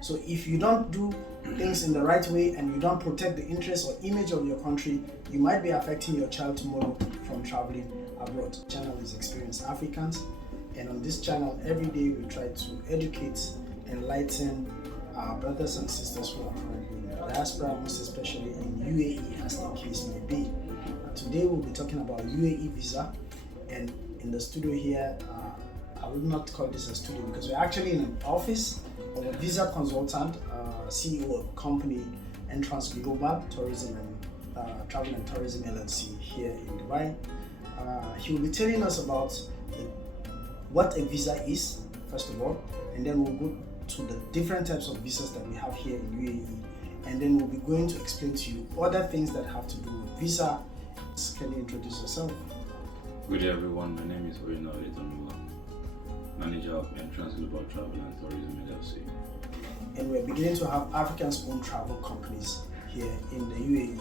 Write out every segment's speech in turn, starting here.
So if you don't do things in the right way and you don't protect the interest or image of your country, you might be affecting your child tomorrow from traveling abroad. The channel is Experience Africans, and on this channel every day we try to educate, enlighten our brothers and sisters who are currently in the diaspora, most especially in UAE as the case may be. Today we'll be talking about UAE visa, and in the studio here, I would not call this a studio because we're actually in an office of a visa consultant, CEO of a company, Entrance Global Tourism and Travel and Tourism LLC here in Dubai. He will be telling us about what a visa is, first of all, and then we'll go to the different types of visas that we have here in UAE, and then we'll be going to explain to you other things that have to do with visa. Can you introduce yourself? Good day everyone, my name is Orina Oletomiwa, manager of Entrance Global Travel and Tourism LLC. And we're beginning to have Africans owned travel companies here in the UAE.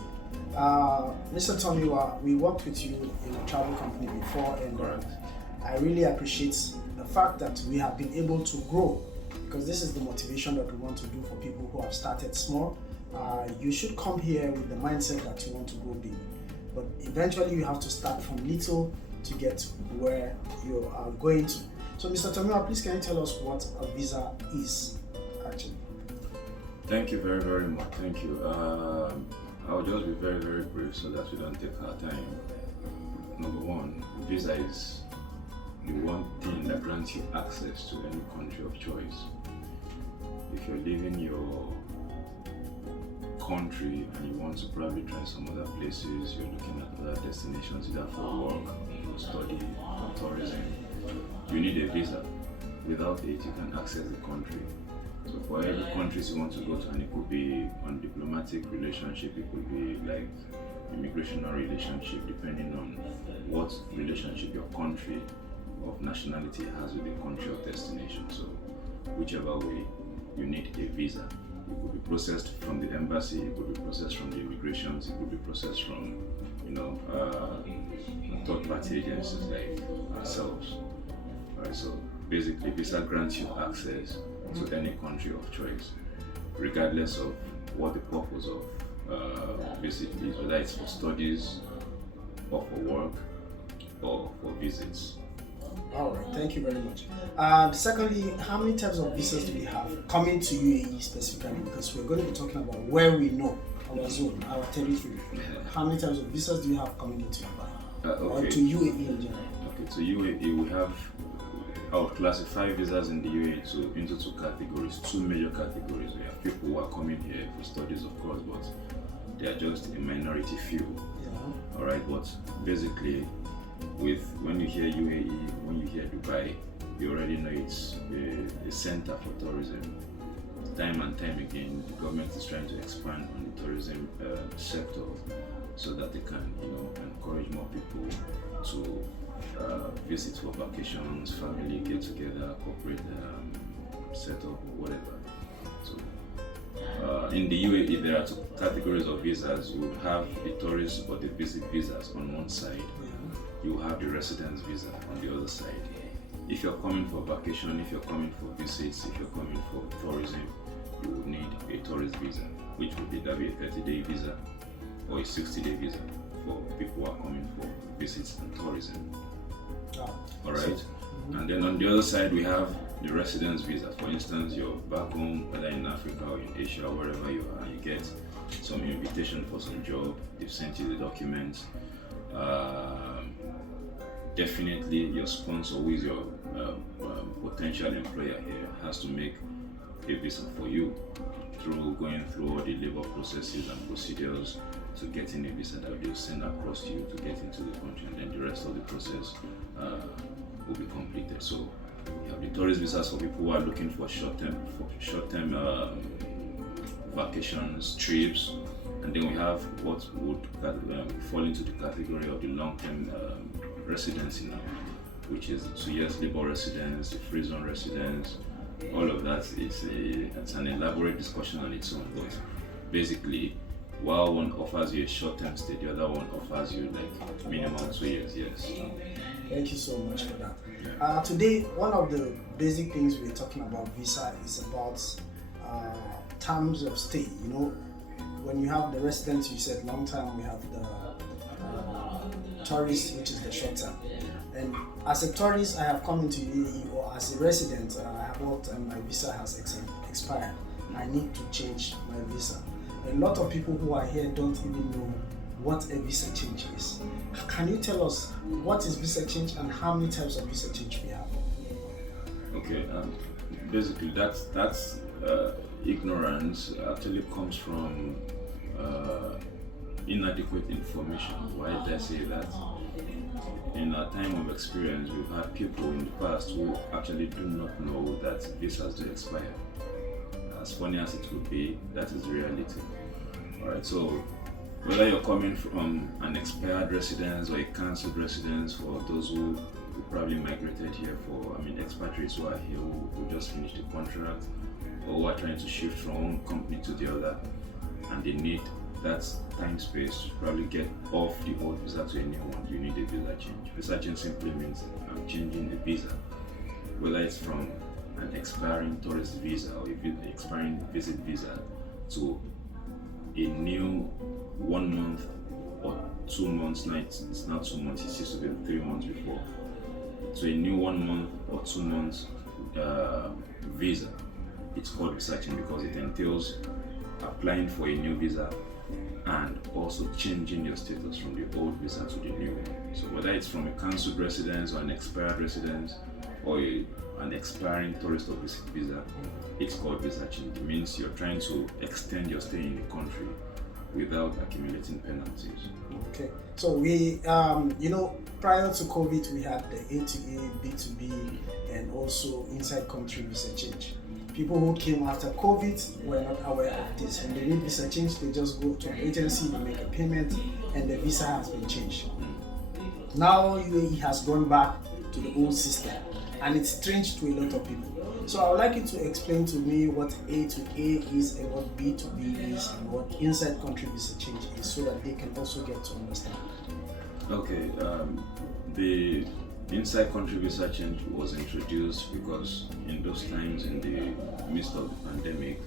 Mr. Tomiwa, we worked with you in a travel company before, and I really appreciate the fact that we have been able to grow, because this is the motivation that we want to do for people who have started small. You should come here with the mindset that you want to go big, but eventually you have to start from little to get where you are going to. So Mr. Tomiwa, please can you tell us what a visa is actually? Thank you very, very much. Thank you. I'll just be very, very brief so that we don't take our time. Number one, visa is the one thing that grants you access to any country of choice. If you're leaving your country and you want to probably try some other places, you're looking at other destinations either for work, for study, or tourism, you need a visa. Without it, you can access the country. So for every countries you want to go to, and it could be on diplomatic relationship, it could be like immigration or relationship, depending on what relationship your country of nationality has with the country of destination. So whichever way, you need a visa. It could be processed from the embassy, it could be processed from the immigrations, it could be processed from, third-party agencies like ourselves. Right, so basically, visa grants you access to any country of choice, regardless of what the purpose of visit is, whether it's for studies, or for work, or for visits. All right, thank you very much. Secondly, how many types of visas do we have coming to UAE specifically? Because we're going to be talking about where we know our zone, our territory. How many types of visas do you have coming into or to UAE in general? Okay, to UAE we have, I would classify visas in the UAE into two categories, two major categories. We have people who are coming here for studies, of course, but they are just a minority few. Yeah. All right, but basically, when you hear UAE, when you hear Dubai, you already know it's a center for tourism. Time and time again, the government is trying to expand on the tourism sector so that they can, encourage more people to visit for vacations, family get together, corporate setup, whatever. So in the UAE, there are two categories of visas. You would have the tourist or the visit visas on one side. You have the residence visa on the other side. If you're coming for vacation, if you're coming for visits, if you're coming for tourism, you would need a tourist visa, which would either be a 30-day visa or a 60-day visa for people who are coming for visits and tourism. All right. And then on the other side, we have the residence visa. For instance, you're back home, whether in Africa or in Asia or wherever you are, you get some invitation for some job. They've sent you the documents. Definitely your sponsor, who is your potential employer here, has to make a visa for you through going through all the labor processes and procedures to getting a visa that they'll send across to you to get into the country, and then the rest of the process will be completed. So we have the tourist visas for people who are looking for short-term vacations, trips, and then we have what would fall into the category of the long-term residency now, which is 2 years labor residence, the free zone residence. All of that is it's an elaborate discussion on its own, but basically, while one offers you a short-term stay, the other one offers you like minimum 2 years. Yes. Thank you so much for that. Today, one of the basic things we're talking about visa is about terms of stay. You know, when you have the residents, you said long term, we have the tourists, which is the short term. And as a tourist, I have come into UAE, or as a resident, I have worked and my visa has expired. I need to change my visa. A lot of people who are here don't even know what a visa change is. Can you tell us what is visa change and how many types of visa change we have? Okay, basically that's ignorance actually comes from inadequate information. Why did I say that? In our time of experience, we've had people in the past who actually do not know that visas do expire. As funny as it would be, that is the reality. Alright, so whether you're coming from an expired residence or a cancelled residence, for those who probably migrated here for, expatriates who are here who just finished the contract, or who are trying to shift from one company to the other, and they need that time space to probably get off the old visa to a new one, you need a visa change. Visa change simply means I'm changing the visa, whether it's from an expiring tourist visa or an expiring visit visa to a new 1 month or 2 months. Now it's not 2 months, it used to be 3 months before. To a new 1 month or 2 months visa. It's called visa change because it entails applying for a new visa and also changing your status from the old visa to the new one. So whether it's from a cancelled residence or an expired residence or an expiring tourist or visit visa, it's called visa change. It means you're trying to extend your stay in the country without accumulating penalties. Okay, so we, prior to COVID, we had the A to A, B to B, and also inside country visa change. People who came after COVID were not aware of this. When they need visa change, they just go to an agency, they make a payment, and the visa has been changed. Now UAE has gone back to the old system, and it's strange to a lot of people. So I would like you to explain to me what A to A is and what B to B is and what inside country visa change is, so that they can also get to understand. Okay, the inside country visa change was introduced because in those times, in the midst of the pandemic,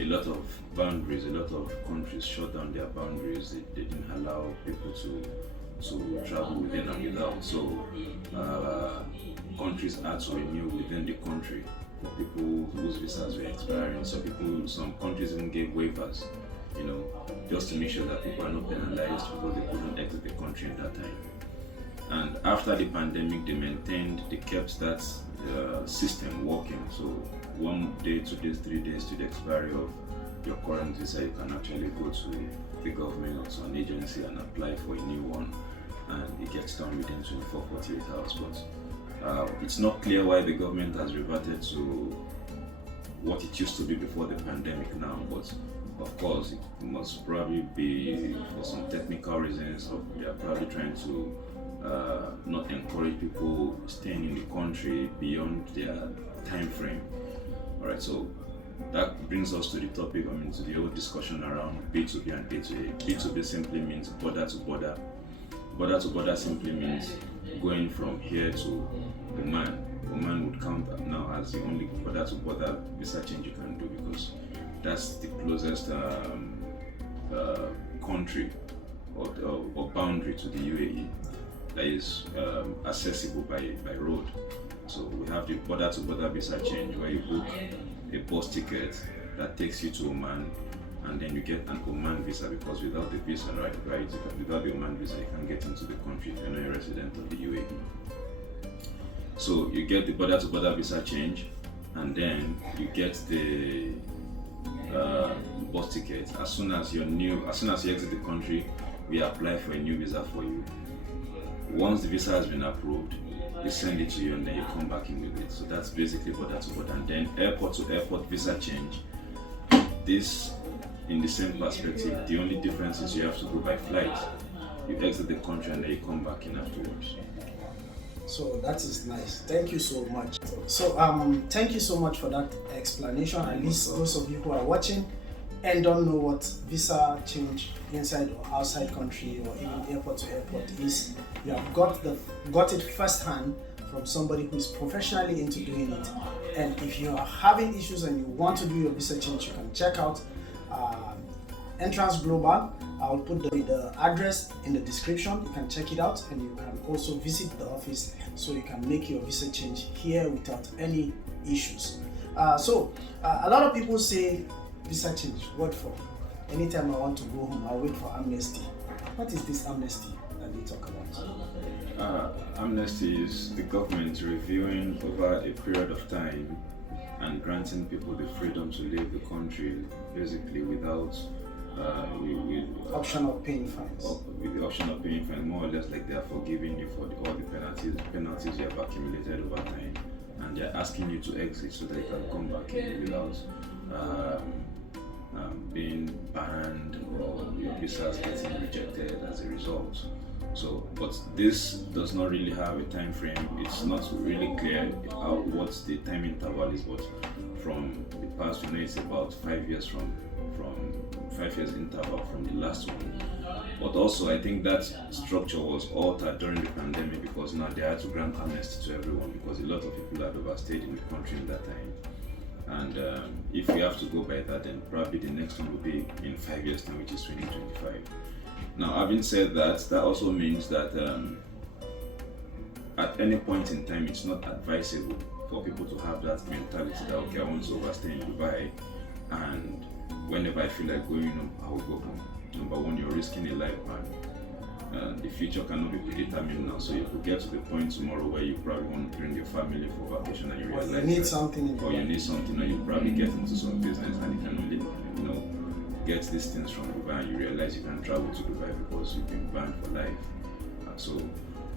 a lot of boundaries, a lot of countries shut down their boundaries. They didn't allow people to travel within and without. So countries had to renew within the country for people whose visas were expiring. Some countries even gave waivers, just to make sure that people are not penalized because they couldn't exit the country in that time. And after the pandemic, they kept that system working. So 1 day, 2 days, 3 days to the expiry of your current visa, you can actually go to the government or to an agency and apply for a new one, and it gets done within 24, 48 hours. But it's not clear why the government has reverted to what it used to be before the pandemic now, but of course it must probably be for some technical reasons, or they are probably trying to not encourage people staying in the country beyond their time frame. Alright, so that brings us to the topic, to the whole discussion around B2B and A to A. B2B simply means border to border. Border to border simply means going from here to Oman. Oman would count now as the only border to border visa change you can do, because that's the closest country or boundary to the UAE that is accessible by road. So we have the border to border visa change, where you book a bus ticket that takes you to Oman, and then you get an Oman visa, because without the visa, without the Oman visa, you can't get into the country if you're not a resident of the UAE. So you get the border to border visa change, and then you get the bus ticket. As soon as you exit the country, we apply for a new visa for you. Once the visa has been approved, we send it to you, and then you come back in with it. So that's basically border to border. And then airport to airport visa change. This, in the same perspective, the only difference is you have to go by flight. You exit the country and then you come back in afterwards. So that is nice. Thank you so much. So thank you so much for that explanation. At least those of you who are watching and don't know what visa change inside or outside country or even airport to airport is, you have got it firsthand from somebody who is professionally into doing it, And if you are having issues and you want to do your visa change, you can check out Entrance Global. I'll put the address in the description. You can check it out, and you can also visit the office so you can make your visa change here without any issues. A lot of people say visa change, what for? Anytime I want to go home, I'll wait for Amnesty. What is this Amnesty that they talk about? Amnesty is the government reviewing over a period of time and granting people the freedom to leave the country, basically without option of paying fines. With the option of paying fines, more or less like they are forgiving you for all the penalties you have accumulated over time, and they are asking you to exit so that you can come back in without being banned or your visas getting rejected as a result. So, but this does not really have a time frame. It's not really clear what the time interval is, but from the past, we know it's about 5 years from 5 years interval from the last one. But also, I think that structure was altered during the pandemic because now they had to grant amnesty to everyone because a lot of people had overstayed in the country in that time. And if we have to go by that, then probably the next one will be in 5 years' time, which is 2025. Now, having said that, that also means that at any point in time, it's not advisable for people to have that mentality that, okay, I want to overstay in Dubai, and whenever I feel like going home, I will go home. Number one, you're risking a life, and the future cannot be predetermined now. So you could get to the point tomorrow where you probably want to bring your family for vacation, and you realize you need something, or you need something, and you probably get into some business, and you can only, get these things from Dubai, and you realize you can travel to Dubai because you've been banned for life. So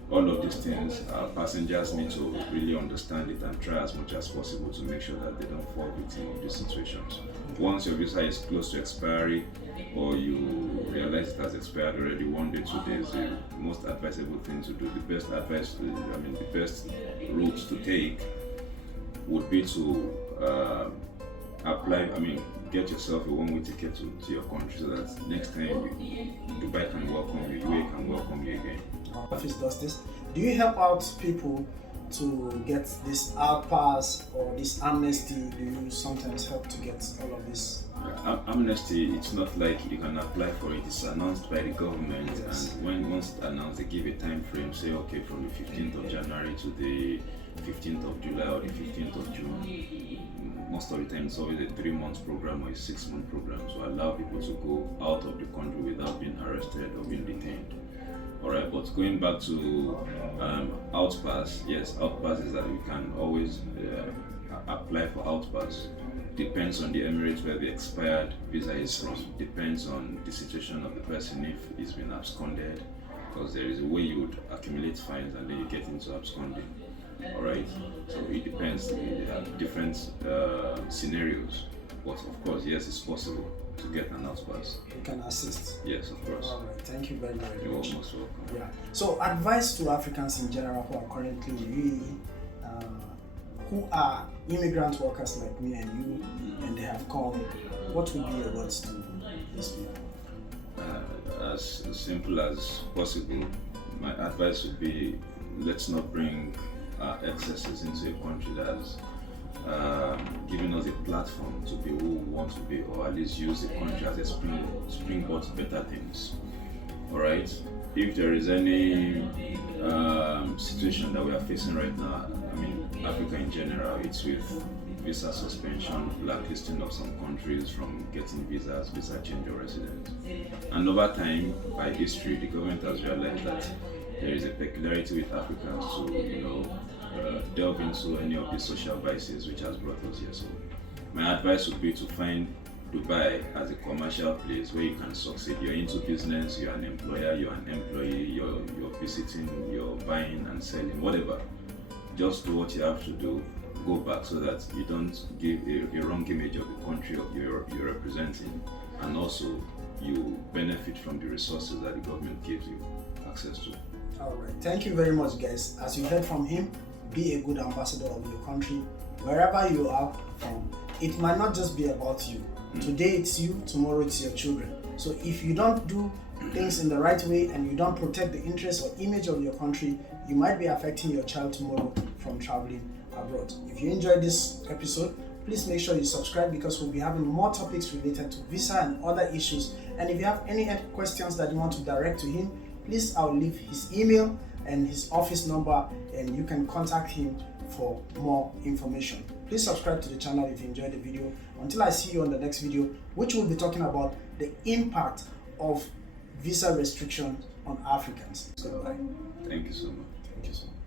all of these things, passengers need to really understand it and try as much as possible to make sure that they don't fall victim of these situations. Once your visa is close to expiry, or you realize it has expired already 1 day, 2 days, the most advisable thing to do, the best advice, the best route to take would be to get yourself a one-way ticket to your country so that next time Dubai can welcome you, UAE can welcome you again. Our office does this. Do you help out people to get this out pass or this amnesty? Do you sometimes help to get all of this? Amnesty, it's not like you can apply for it. It's announced by the government, yes. And once it's announced, they give a time frame. Say, okay, from the 15th of January to the 15th of July or the 15th of June. Most of the time, it's always a 3-month program or a 6-month program to allow people to go out of the country without being arrested or being detained. Alright, but going back to outpass, yes, outpass is that you can always apply for outpass. Depends on the Emirates where the expired visa is from. Depends on the situation of the person if he's been absconded, because there is a way you would accumulate fines and then you get into absconding. Alright, so it depends. They have different scenarios, but of course, yes, it's possible to get an outpass. You can assist. Yes, of course. All right, thank you very, very You're much. most welcome. Yeah. So, advice to Africans in general who are currently in UAE, who are immigrant workers like me and you, and they have come. What would be your words to these people? As simple as possible, my advice would be: let's not bring excesses into a country that's giving us a platform to be who we want to be, or at least use the country as a springboard to better things. Alright? If there is any situation that we are facing right now, Africa in general, it's with visa suspension, blacklisting of some countries from getting visas, visa change of residence. And over time, by history, the government has realized that there is a peculiarity with Africans to, delve into any of these social vices which has brought us here. So my advice would be to find Dubai as a commercial place where you can succeed. You're into business, you're an employer, you're an employee, you're visiting, you're buying and selling, whatever. Just do what you have to do, go back so that you don't give a wrong image of the country you're representing, and also you benefit from the resources that the government gives you access to. All right, thank you very much, guys. As you heard from him, be a good ambassador of your country, wherever you are from. It might not just be about you. Today it's you, tomorrow it's your children. So if you don't do things in the right way and you don't protect the interest or image of your country, you might be affecting your child tomorrow from traveling abroad. If you enjoyed this episode, please make sure you subscribe, because we'll be having more topics related to visa and other issues. And if you have any questions that you want to direct to him, please, I'll leave his email and his office number, and you can contact him for more information. Please subscribe to the channel if you enjoyed the video. Until I see you on the next video, which will be talking about the impact of visa restrictions on Africans. Goodbye. Thank you so much. Thank you so much.